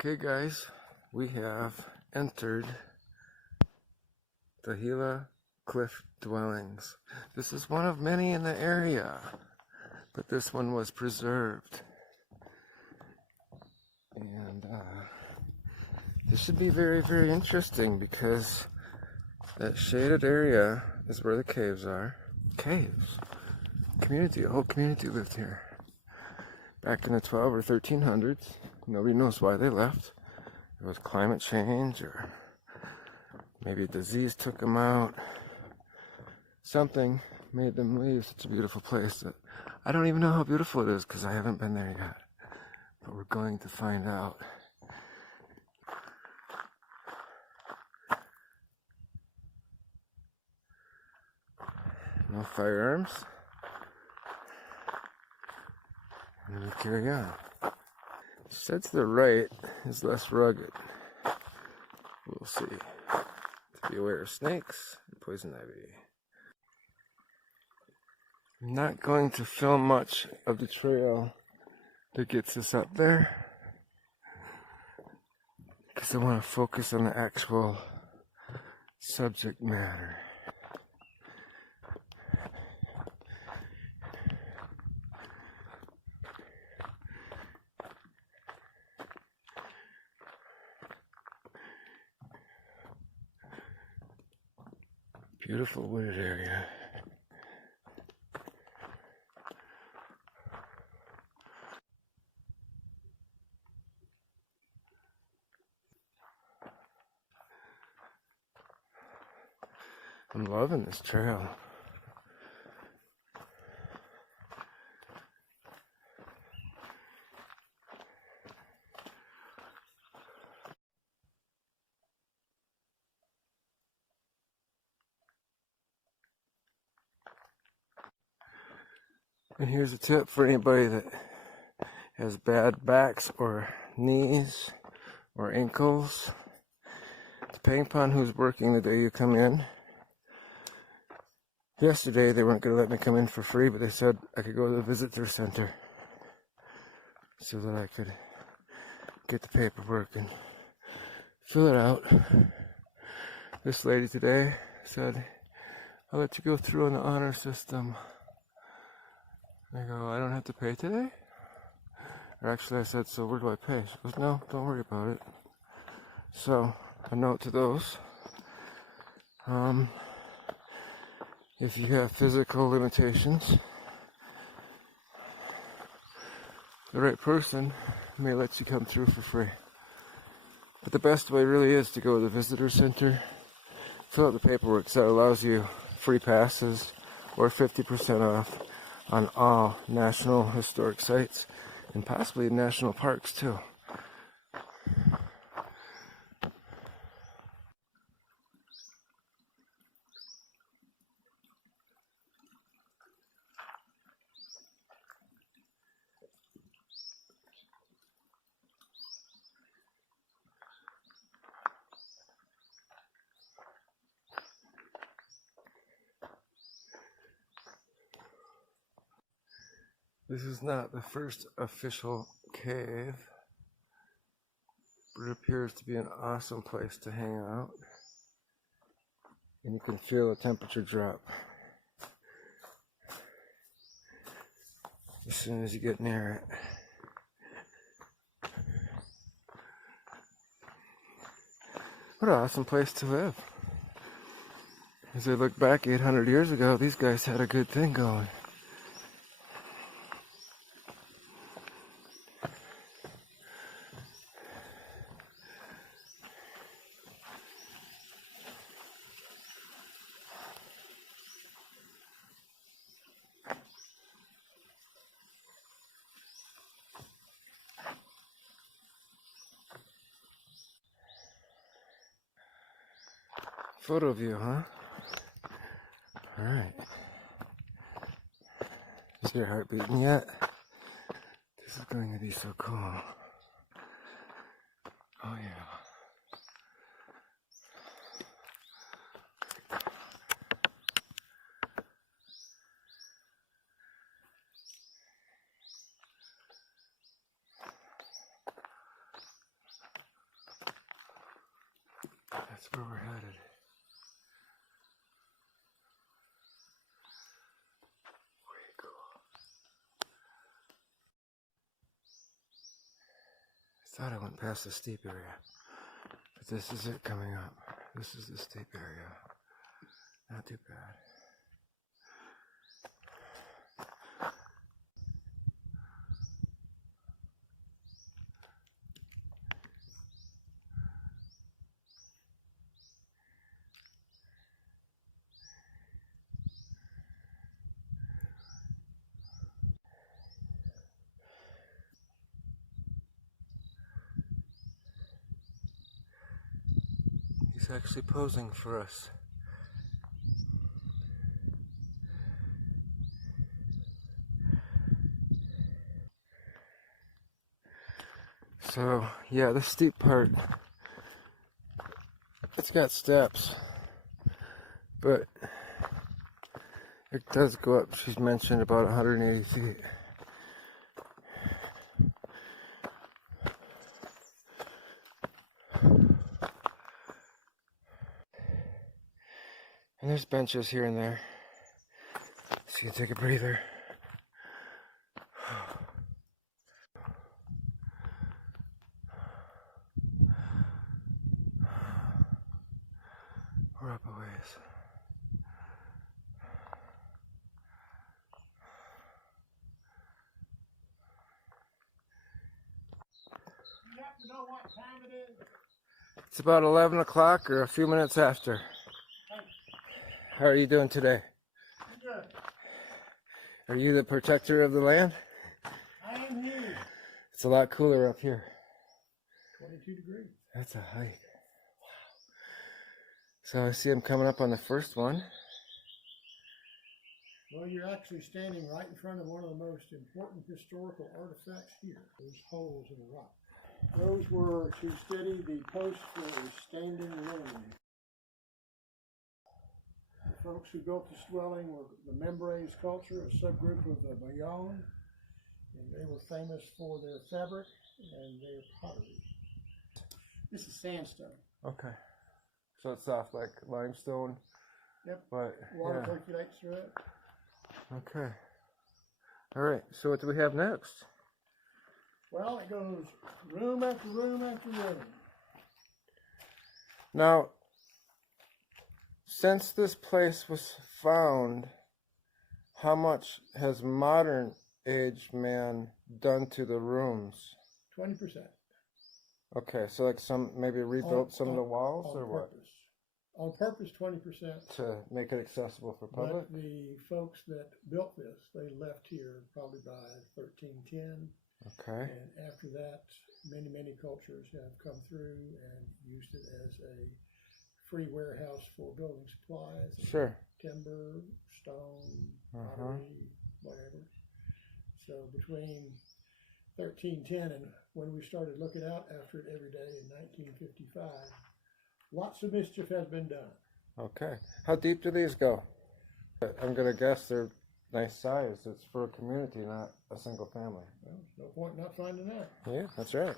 Okay guys, we have entered the Gila Cliff Dwellings. This is one of many in the area, but this one was preserved. And this should be very, very interesting because that shaded area is where the caves are. Caves. Community, a whole community lived here. Back in the 12 or 1300s. Nobody knows why they left. It was climate change, or maybe a disease took them out. Something made them leave such a beautiful place that I don't even know how beautiful it is because I haven't been there yet. But we're going to find out. No firearms. And we carry on. Said to the right is less rugged. We'll see. To be aware of snakes and poison ivy. I'm not going to film much of the trail that gets us up there because I want to focus on the actual subject matter. Beautiful wooded area. I'm loving this trail. And here's a tip for anybody that has bad backs or knees or ankles. Depending upon who's working the day you come in. Yesterday they weren't going to let me come in for free, but they said I could go to the visitor center so that I could get the paperwork and fill it out. This lady today said, "I'll let you go through on the honor system." I go, "I don't have to pay today?" Or actually I said, "So where do I pay?" She goes, "No, don't worry about it." So, a note to those. If you have physical limitations, the right person may let you come through for free. But the best way really is to go to the visitor center, fill out the paperwork, so that allows you free passes or 50% off on all national historic sites and possibly national parks too. This is not the first official cave, but it appears to be an awesome place to hang out. And you can feel the temperature drop as soon as you get near it. What an awesome place to live. As I look back 800 years ago, these guys had a good thing going. Photo view, huh? Alright. Is your heart beating yet? This is going to be so cool. Oh yeah. That's where we're headed. Way cool. I thought I went past the steep area, but this is it coming up. This is the steep area. Not too bad. He's actually posing for us. So, yeah, the steep part, it's got steps, but it does go up. She's mentioned about 180 feet. And there's benches here and there, so you can take a breather. We're up a ways. You have to know what time it is? It's about 11 o'clock or a few minutes after. How are you doing today? I'm good. Are you the protector of the land? I am here. It's a lot cooler up here. 22 degrees. That's a hike. Wow. So I see I'm coming up on the first one. Well, you're actually standing right in front of one of the most important historical artifacts here. Those holes in the rock. Those were to steady the post for a standing room. The folks who built this dwelling were the Membrays culture, a subgroup of the Bayonne, and they were famous for their fabric and their pottery. This is sandstone. Okay. So it's soft like limestone. Yep. But Water yeah. percolates through it. Okay. All right. So what do we have next? Well, it goes room after room after room. Now, since this place was found, how much has modern age man done to the rooms? 20%. Okay, so like some maybe rebuilt some of the walls or what? On purpose, 20%. To make it accessible for public? But the folks that built this, they left here probably by 1310. Okay. And after that, many, many cultures have come through and used it as a free warehouse for building supplies. Sure. Timber, stone, pottery, whatever. So between 1310 and when we started looking out after it every day in 1955, lots of mischief has been done. Okay. How deep do these go? I'm going to guess they're nice size. It's for a community, not a single family. Well, there's no point in not finding out. Yeah, that's right.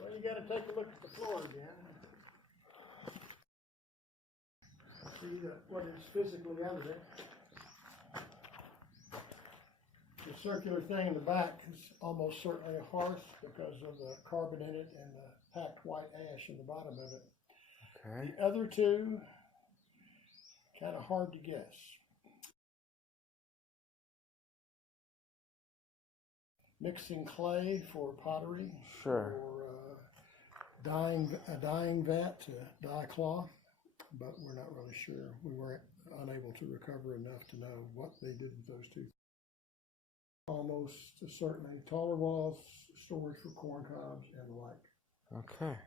Well, you got to take a look at the floor again. See what is physically evident. The circular thing in the back is almost certainly a hearth because of the carbon in it and the packed white ash in the bottom of it. Okay. The other two, kind of hard to guess. Mixing clay for pottery. Sure. Or a dyeing vat to dye cloth, but we're not really sure. We weren't unable to recover enough to know what they did with those two. Almost certainly taller walls, storage for corn cobs and the like. Okay.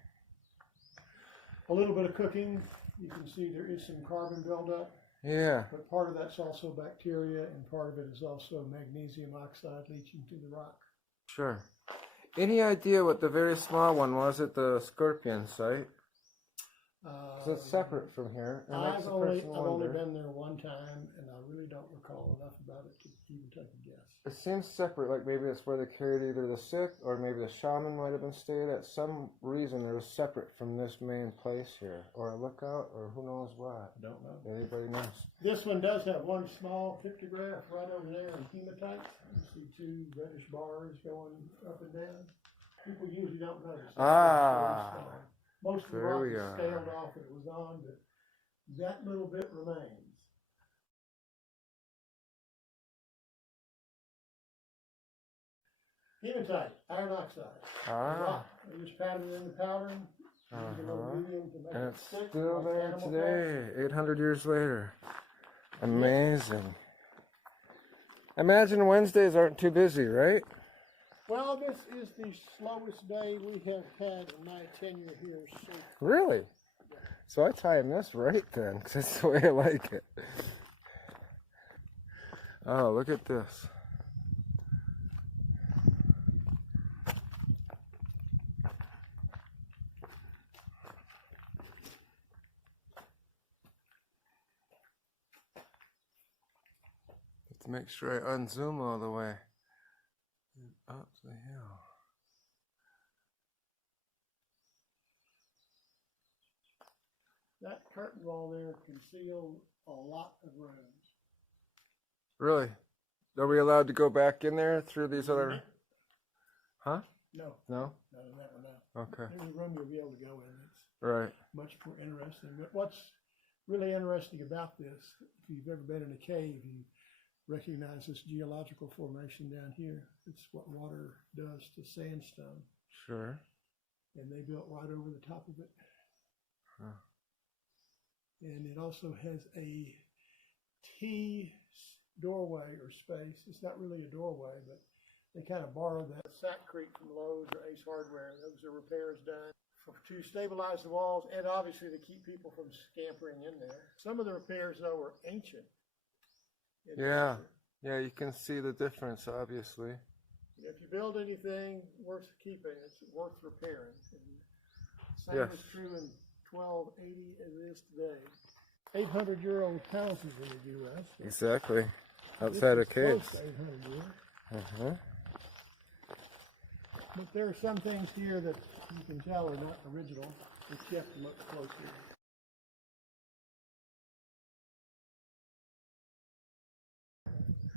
A little bit of cooking. You can see there is some carbon buildup. Yeah. But part of that's also bacteria, and part of it is also magnesium oxide leaching to the rock. Sure. Any idea what the very small one was at the Scorpion site? 'Cause it's separate from here. It makes I've a person only wonder. been there one time, and I really don't recall enough about it to even take a guess. It seems separate, like maybe it's where they carried either the sick or maybe the shaman might have been stayed at. Some reason they're separate from this main place here, or a lookout, or who knows what. Don't know. Anybody knows? This one does have one small pictograph right over there in hematite. You see two reddish bars going up and down. People usually don't notice. Ah, Most of the there rock we is are. scaled off that it was on, but that little bit remains. Hematite, iron oxide. Ah, They just powdered it in the powdering. Use a little medium to make and it it's stick, still like there animal fat. today, 800 years later. Amazing. Imagine Wednesdays aren't too busy, right? Well, this is the slowest day we have had in my tenure here. So Really? So I time this right then, because that's the way I like it. Oh, look at this. Let's make sure I unzoom all the way. And up the hill. that curtain wall there concealed a lot of rooms. Really? Are we allowed to go back in there through these other... Huh? No, No? not in that one now. Okay. There's a room you'll be able to go in. It's Right. much more interesting. But what's really interesting about this, if you've ever been in a cave, you recognize this geological formation down here. It's what water does to sandstone. Sure. And they built right over the top of it. Huh. And it also has a T doorway or space. It's not really a doorway, but they kind of borrowed that Sack Creek from Lowe's or Ace Hardware. Those are repairs done to stabilize the walls and obviously to keep people from scampering in there. Some of the repairs, though, are ancient. in Yeah. nature. Yeah, you can see the difference, obviously. If you build anything worth keeping, it's worth repairing. And same Yes. was true in 1280 as it is today. 800-year-old houses in the U.S. Exactly. This Outside is of caves. close to 800 years. Uh-huh. But there are some things here that you can tell are not original. It's you have to look closely.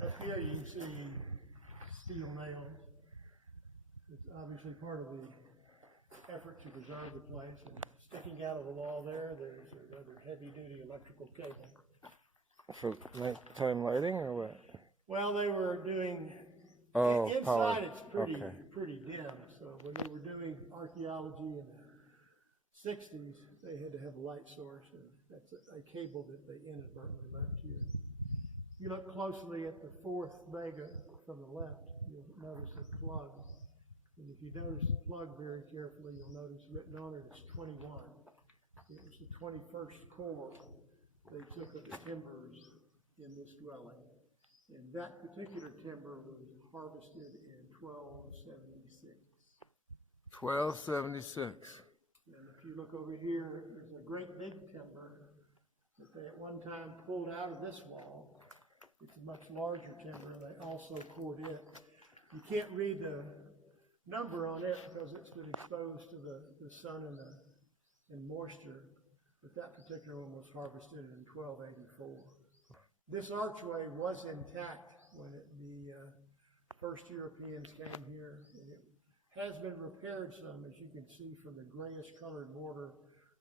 Up here you can see steel nails. It's obviously part of the effort to preserve the place. And sticking out of the wall there, there's another heavy-duty electrical cable. For nighttime lighting or what? Well, they were doing Oh, inside. power. It's pretty Okay. pretty dim. So when they were doing archaeology in the '60s, they had to have a light source, and that's a cable that they inadvertently left here. If you look closely at the fourth mega from the left, you'll notice a plug. And if you notice the plug very carefully, you'll notice written on it is 21. It was the 21st core they took of the timbers in this dwelling. And that particular timber was harvested in 1276. 1276. And if you look over here, there's a great big timber that they at one time pulled out of this wall. It's a much larger timber. They also cored it. You can't read the number on it because it's been exposed to the sun and moisture. But that particular one was harvested in 1284. This archway was intact when the first Europeans came here, and it has been repaired some, as you can see from the grayish colored border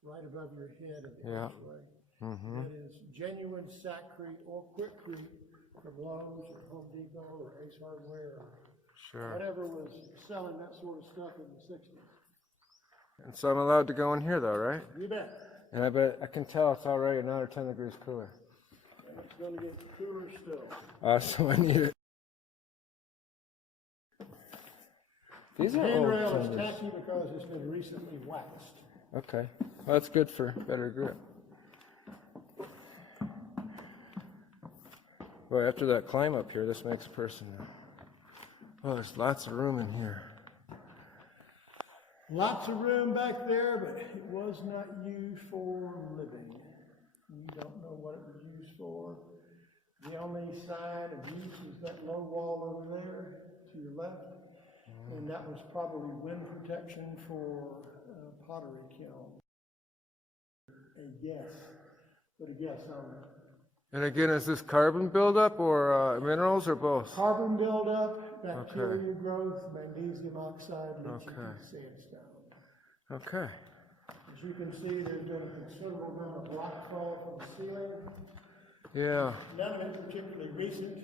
right above your head of the archway. Mm-hmm. That is genuine Sackcrete or Quickcrete from Lowe's or Home Depot or Ace Hardware or Sure. whatever was selling that sort of stuff in the '60s. And so I'm allowed to go in here though, right? You bet. And I bet I can tell it's already 9 or 10 degrees cooler. And it's going to get cooler still. So I need it. These The are old handrail is timbers. tacky because it's been recently waxed. Okay. Well, that's good for better grip. Boy, after that climb up here, this makes a person. Oh, there's lots of room in here. Lots of room back there, but it was not used for living. You don't know what it was used for. The only sign of use is that low wall over there to your left. And that was probably wind protection for pottery kiln. A guess. Put a guess on it. And again, is this carbon buildup or minerals or both? Carbon buildup, bacteria growth, magnesium oxide, leaching sandstone. Okay. As you can see, there's been a considerable amount of rock fall from the ceiling. Yeah. None of it particularly recent.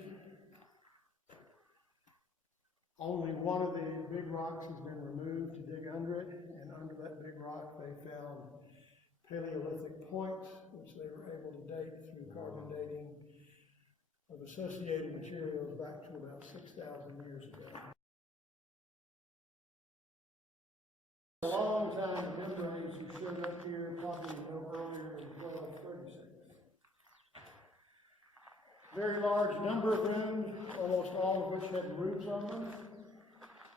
Only one of the big rocks has been removed to dig under it, and under that big rock they found Paleolithic points, which they were able to date through carbon dating of associated materials back to about 6,000 years ago. A long time, the membranes who showed up here probably no earlier than 1236. Very large number of rooms, almost all of which had roofs on them.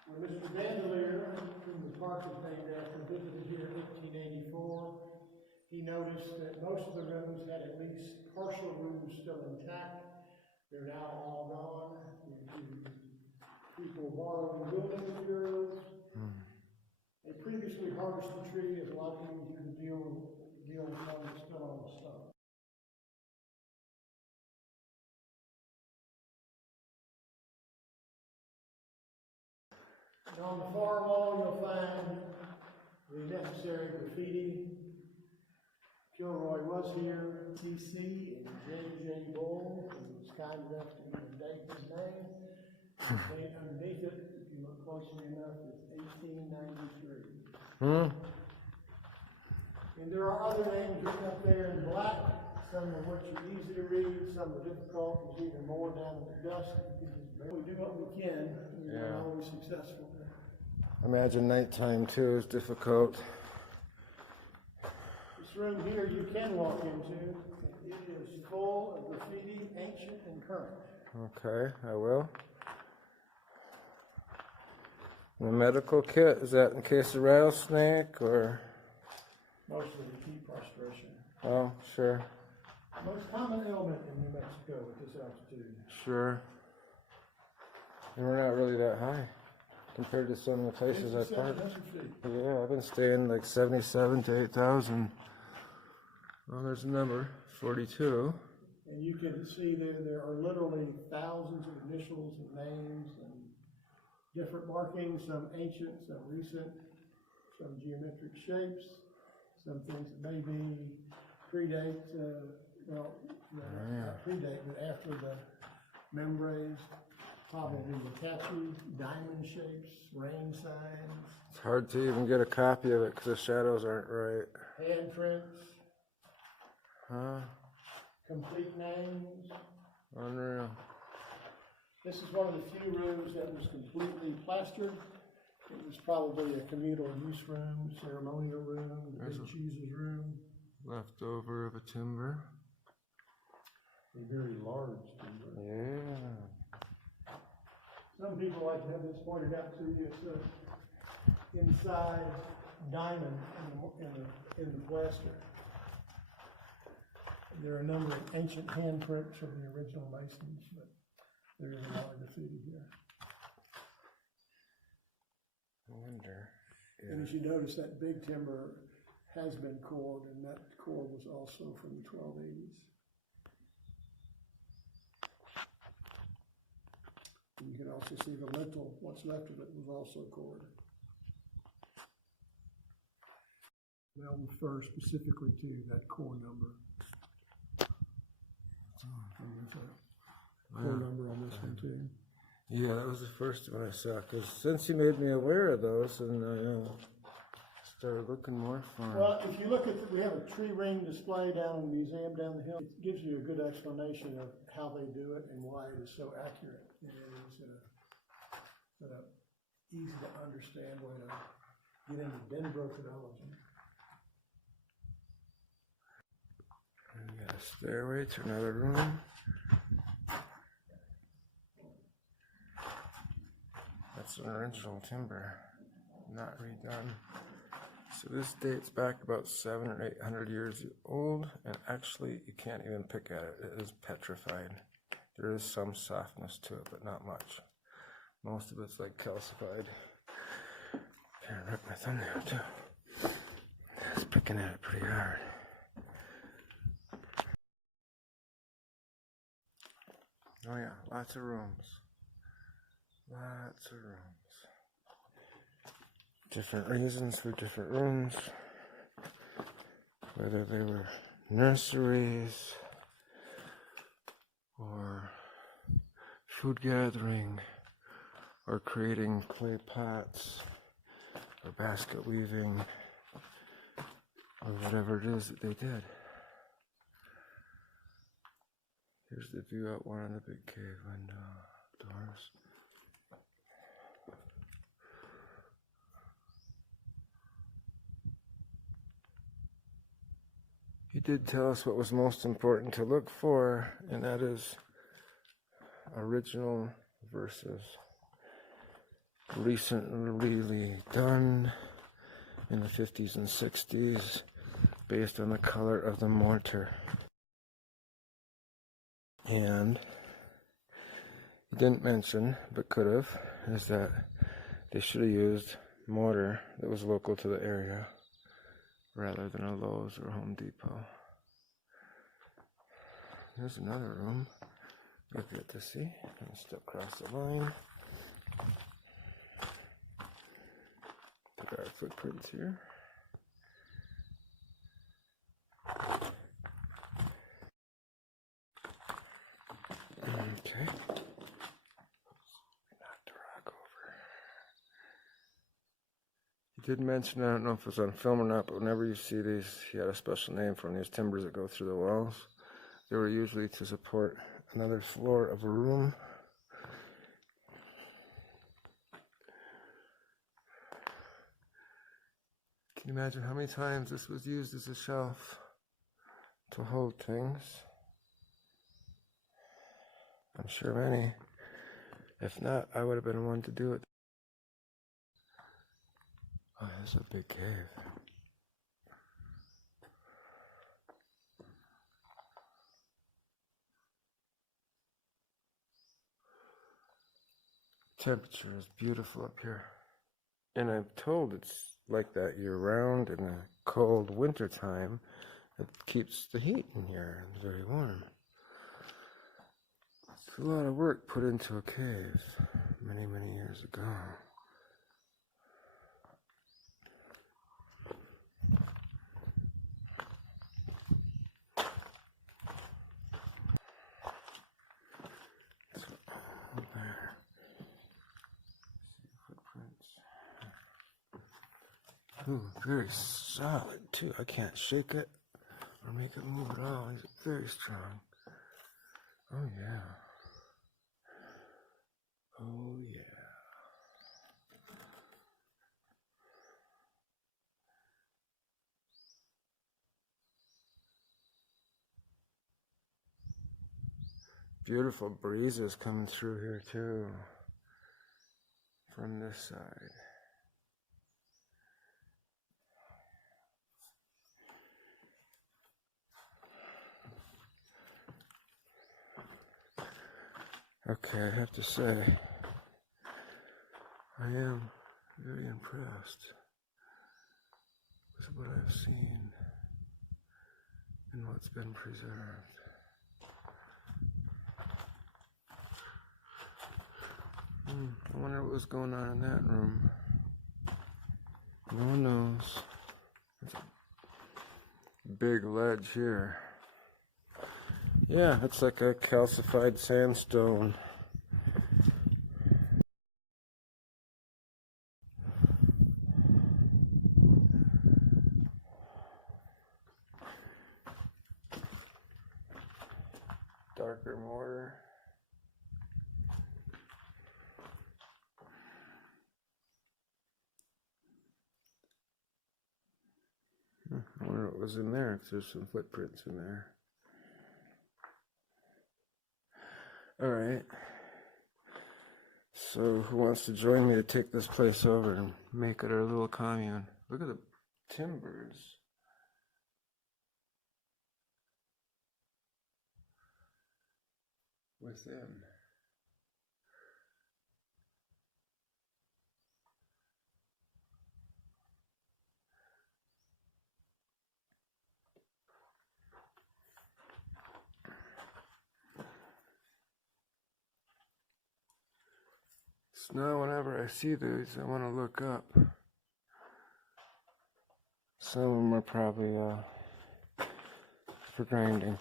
When Mr. Vandelier, whom the park is named after, visited here in 1884, he noticed that most of the rooms had at least partial roofs still intact. They're now all gone due to people borrowing building materials. A previously harvested tree is a lot easier to deal with one that's still on the stump. And on the far wall, you'll find the necessary graffiti. Kilroy was here, TC, and J.J. Bull, who was kind enough to even date his name. And underneath it, if you look closely enough, is 1893. And there are other names written up there in black, some of which are easy to read, some are difficult. There's even more down in the dust. We do what we can. We're not always successful. Imagine nighttime too is difficult. This room here you can walk into. It is full of graffiti, ancient and current. Okay, I will. The medical kit, is that in case of rattlesnake or? Mostly heat prostration. Oh, sure. Most common ailment in New Mexico at this altitude. Sure. And we're not really that high compared to some of the places I've parked. Yeah, I've been staying like 77 to 8,000. Well, there's a number, 42. And you can see there are literally thousands of initials and names and different markings, some ancient, some recent, some geometric shapes, some things that maybe predate, not predate, but after the membranes, probably Wakachi, diamond shapes, rain signs. It's hard to even get a copy of it because the shadows aren't right. Handprints. Huh? Complete names. Unreal. This is one of the few rooms that was completely plastered. It was probably a communal use room, ceremonial room, the big cheese's room. Leftover of a timber. A very large timber. Yeah. Some people like to have this pointed out to you. It's an inside diamond in the plaster. There are a number of ancient handprints from the original masons, but there is a lot of graffiti here. I wonder. Yeah. And as you notice, that big timber has been cored, and that core was also from the 1280s. And you can also see the lintel, what's left of it, was also cored. They'll refer specifically to that core number. And there's a core number on this one too. Yeah, that was the first one I saw, because since he made me aware of those, and I started looking more for them. Well, if you look at, we have a tree ring display down in the museum down the hill. It gives you a good explanation of how they do it and why it is so accurate. And it is easy to understand way to get into dendrochronology. And we got a stairway to another room. That's an original timber. not redone. So this dates back about 700 or 800 years old, and actually you can't even pick at it. It is petrified. There is some softness to it, but not much. Most of it's like calcified. Can't rip my thumbnail too. It's picking at it pretty hard. Oh yeah, lots of rooms. Lots of rooms. Different reasons for different rooms. Whether they were nurseries or food gathering or creating clay pots or basket weaving or whatever it is that they did. Here's the view out one of the big cave window doors. He did tell us what was most important to look for, and that is original versus recently done in the 50s and 60s based on the color of the mortar. And he didn't mention, but could have, is that they should have used mortar that was local to the area rather than a Lowe's or Home Depot. There's another room you'll get to see. I'm going to step across the line. Look at our footprints here. Okay. Knocked the rock over. He did mention, I don't know if it was on film or not, but whenever you see these, he had a special name for them, these timbers that go through the walls. They were usually to support another floor of a room. Can you imagine how many times this was used as a shelf to hold things? I'm sure many. If not, I would have been one to do it. Oh, this is a big cave. Temperature is beautiful up here. And I'm told it's like that year-round. In the cold winter time, it keeps the heat in here. It's very warm. It's a lot of work put into a cave many, many years ago. So, there. See footprints. Ooh, very solid too. I can't shake it or make it move at all. It's very strong. Oh yeah. Oh yeah. Beautiful breezes coming through here too from this side. Okay, I have to say, I am very impressed with what I've seen and what's been preserved. I wonder what was going on in that room. No one knows. There's a big ledge here. Yeah, it's like a calcified sandstone. Darker mortar. I wonder what was in there, if there's some footprints in there. Alright. So who wants to join me to take this place over and make it our little commune? Look at the timbers. Within. So now whenever I see these, I want to look up. Some of them are probably for grinding.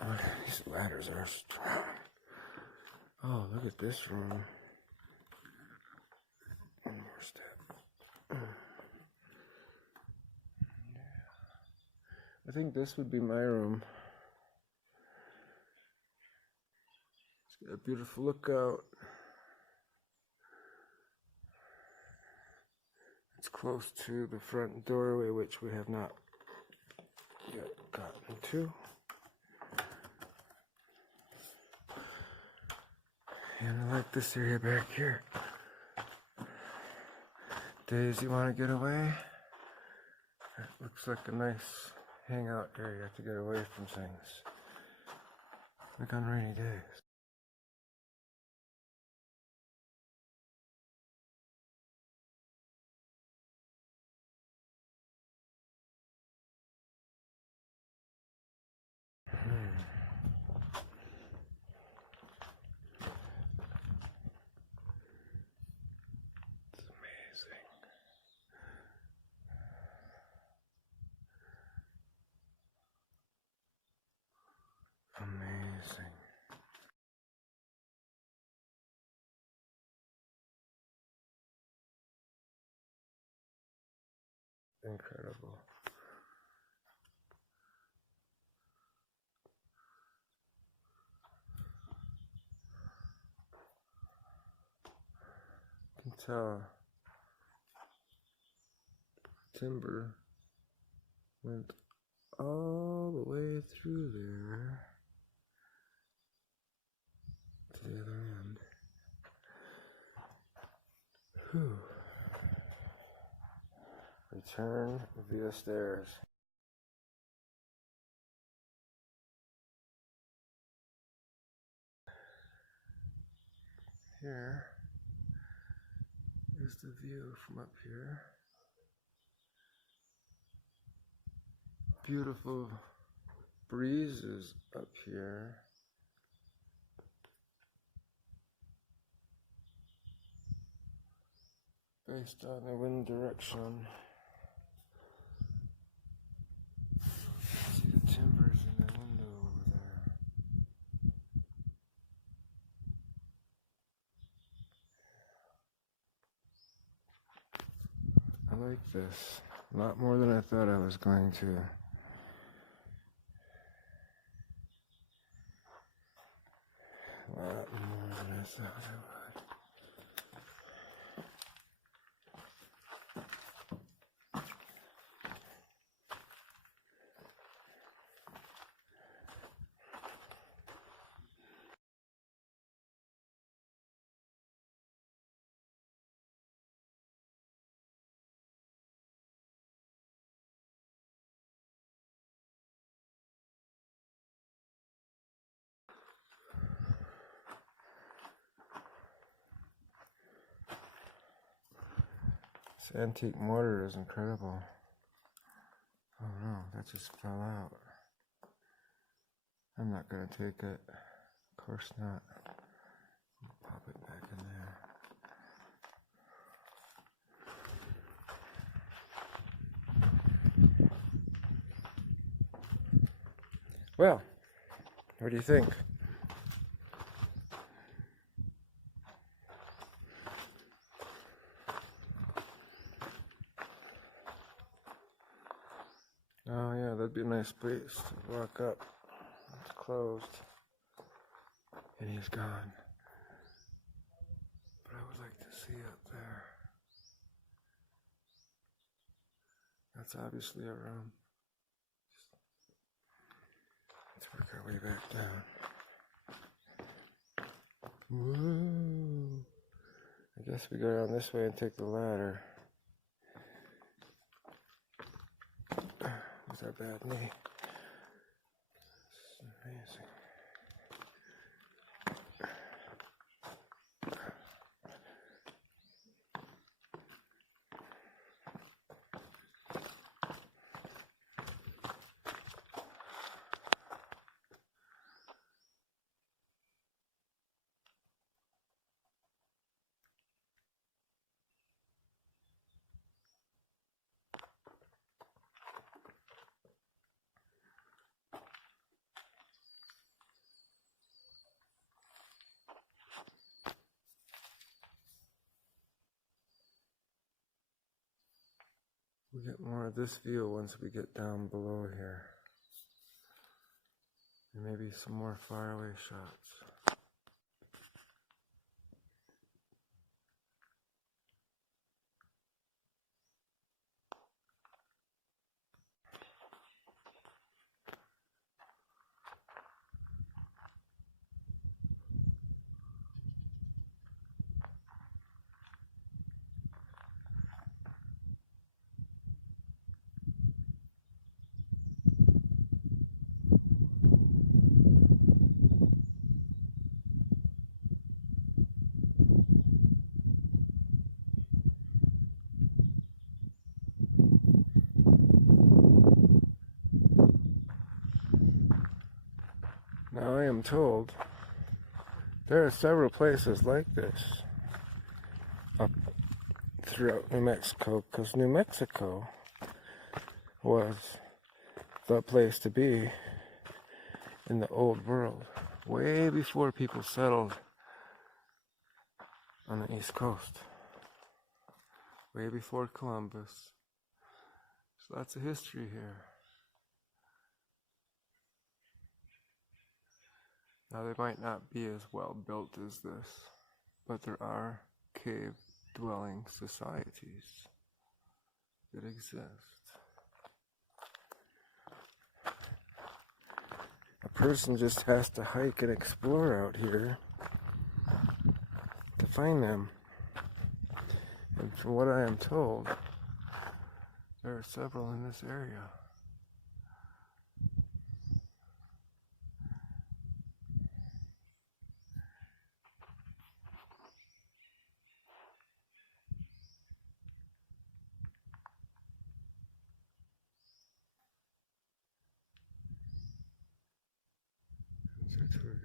Oh, these ladders are strong. Oh, look at this room. One more step. I think this would be my room. It's got a beautiful lookout. It's close to the front doorway, which we have not yet gotten to. And I like this area back here. Days you want to get away? It looks like a nice hangout area to get away from things. Like on rainy days. Amazing. Incredible. You can tell timber went all the way through there to the other end. Whew. Return via stairs. Here is the view from up here. Beautiful breezes up here. Based on the wind direction. See the timbers in the window over there. I like this. A lot more than I thought I was going to. A lot more than I thought I would. This antique mortar is incredible. Oh no, that just fell out. I'm not gonna take it. Of course not. Pop it back in there. Well, what do you think? Oh yeah, that'd be a nice place to walk up. It's closed. And he's gone. But I would like to see up there. That's obviously a room. Let's work our way back down. Woo! I guess we go down this way and take the ladder. What's our bad knee? This is amazing. We get more of this view once we get down below here. And maybe some more faraway shots. Now I am told there are several places like this up throughout New Mexico, because New Mexico was the place to be in the old world, way before people settled on the East Coast, way before Columbus. There's lots of history here. Now they might not be as well built as this, but there are cave dwelling societies that exist. A person just has to hike and explore out here to find them. And from what I am told, there are several in this area. Who's our tour guide?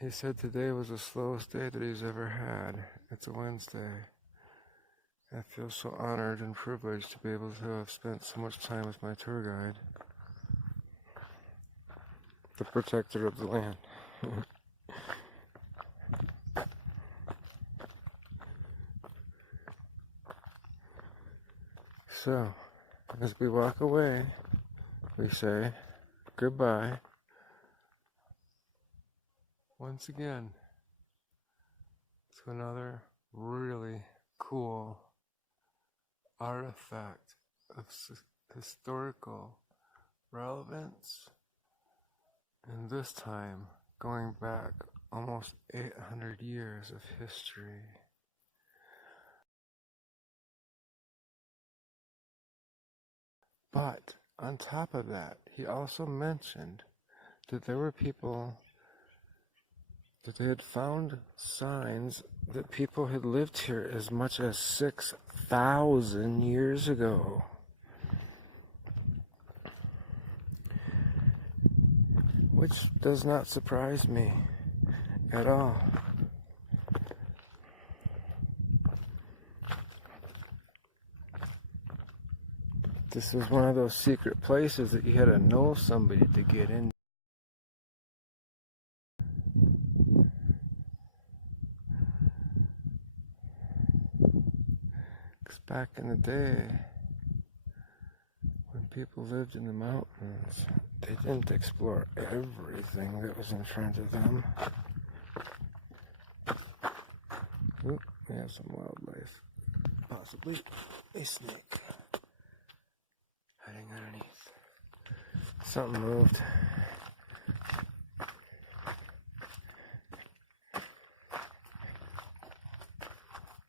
He said today was the slowest day that he's ever had. It's a Wednesday. I feel so honored and privileged to be able to have spent so much time with my tour guide, the protector of the land. So, as we walk away, we say goodbye once again to another really cool artifact of historical relevance, and this time going back almost 800 years of history. But on top of that, he also mentioned that there were people that they had found signs that people had lived here as much as 6,000 years ago. Which does not surprise me. at all. This was one of those secret places that you had to know somebody to get in. Because back in the day, when people lived in the mountains, they didn't explore everything that was in front of them. Oop, we have some wildlife. Possibly a snake hiding underneath. Something moved.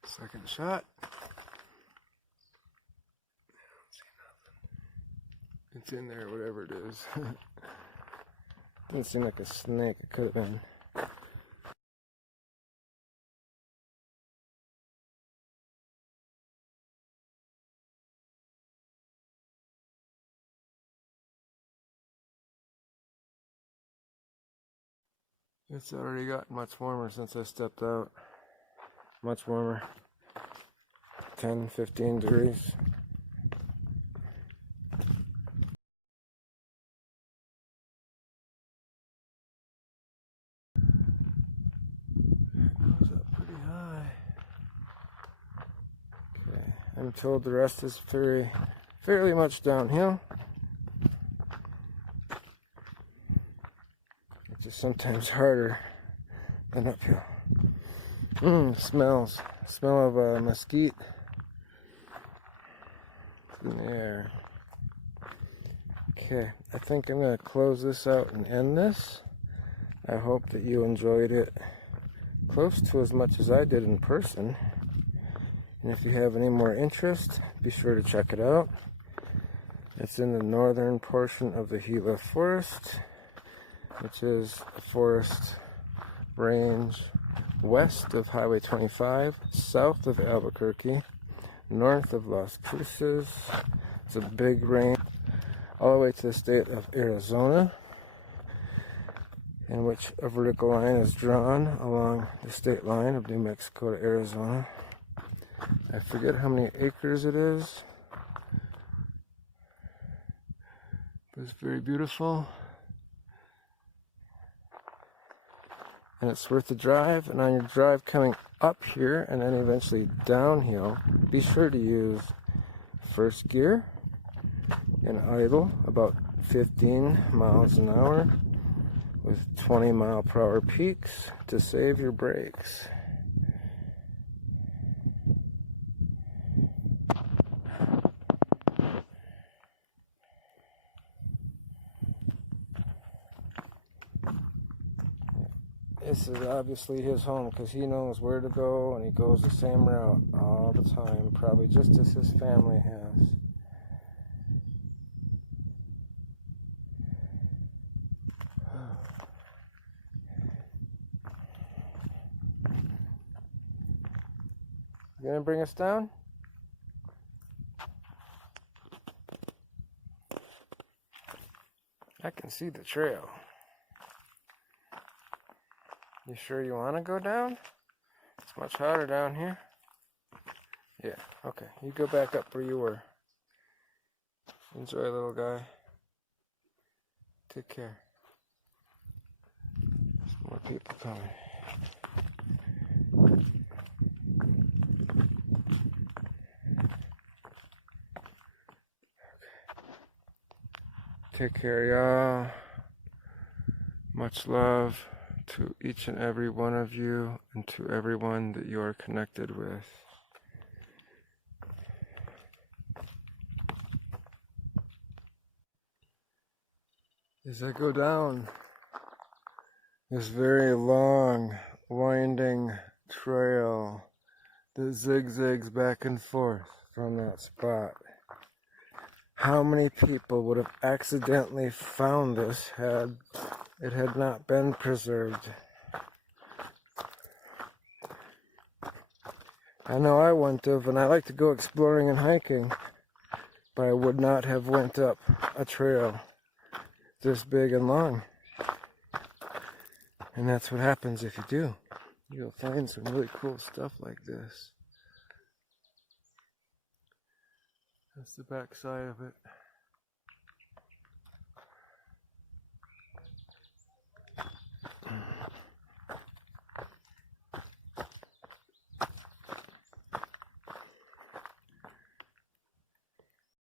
Second shot. Don't see nothing. It's in there, whatever it is. Didn't seem like a snake. It could have been. It's already gotten much warmer since I stepped out. Much warmer. 10, 15 degrees. It goes up pretty high. Okay, I'm told the rest is fairly much downhill. It's just sometimes harder than uphill. Smells. Smell of mesquite in the air. Okay, I think I'm going to close this out and end this. I hope that you enjoyed it close to as much as I did in person. And if you have any more interest, be sure to check it out. It's in the northern portion of the Gila Forest, which is a forest range west of Highway 25, south of Albuquerque, north of Las Cruces. It's a big range all the way to the state of Arizona, in which a vertical line is drawn along the state line of New Mexico to Arizona. I forget how many acres it is, but it's very beautiful. And it's worth the drive. And on your drive coming up here and then eventually downhill, be sure to use first gear and idle about 15 miles an hour with 20-mile-per-hour peaks to save your brakes. This is obviously his home because he knows where to go and he goes the same route all the time, probably just as his family has. You gonna bring us down? I can see the trail. You sure you want to go down? It's much hotter down here. Yeah, okay. You go back up where you were. Enjoy, little guy. Take care. There's more people coming. Take care, y'all. Much love to each and every one of you and to everyone that you are connected with. As I go down this very long, winding trail that zigzags back and forth from that spot, how many people would have accidentally found this had it had not been preserved? I know I wouldn't have, and I like to go exploring and hiking, but I would not have went up a trail this big and long. And that's what happens if you do. You'll find some really cool stuff like this. That's the back side of it.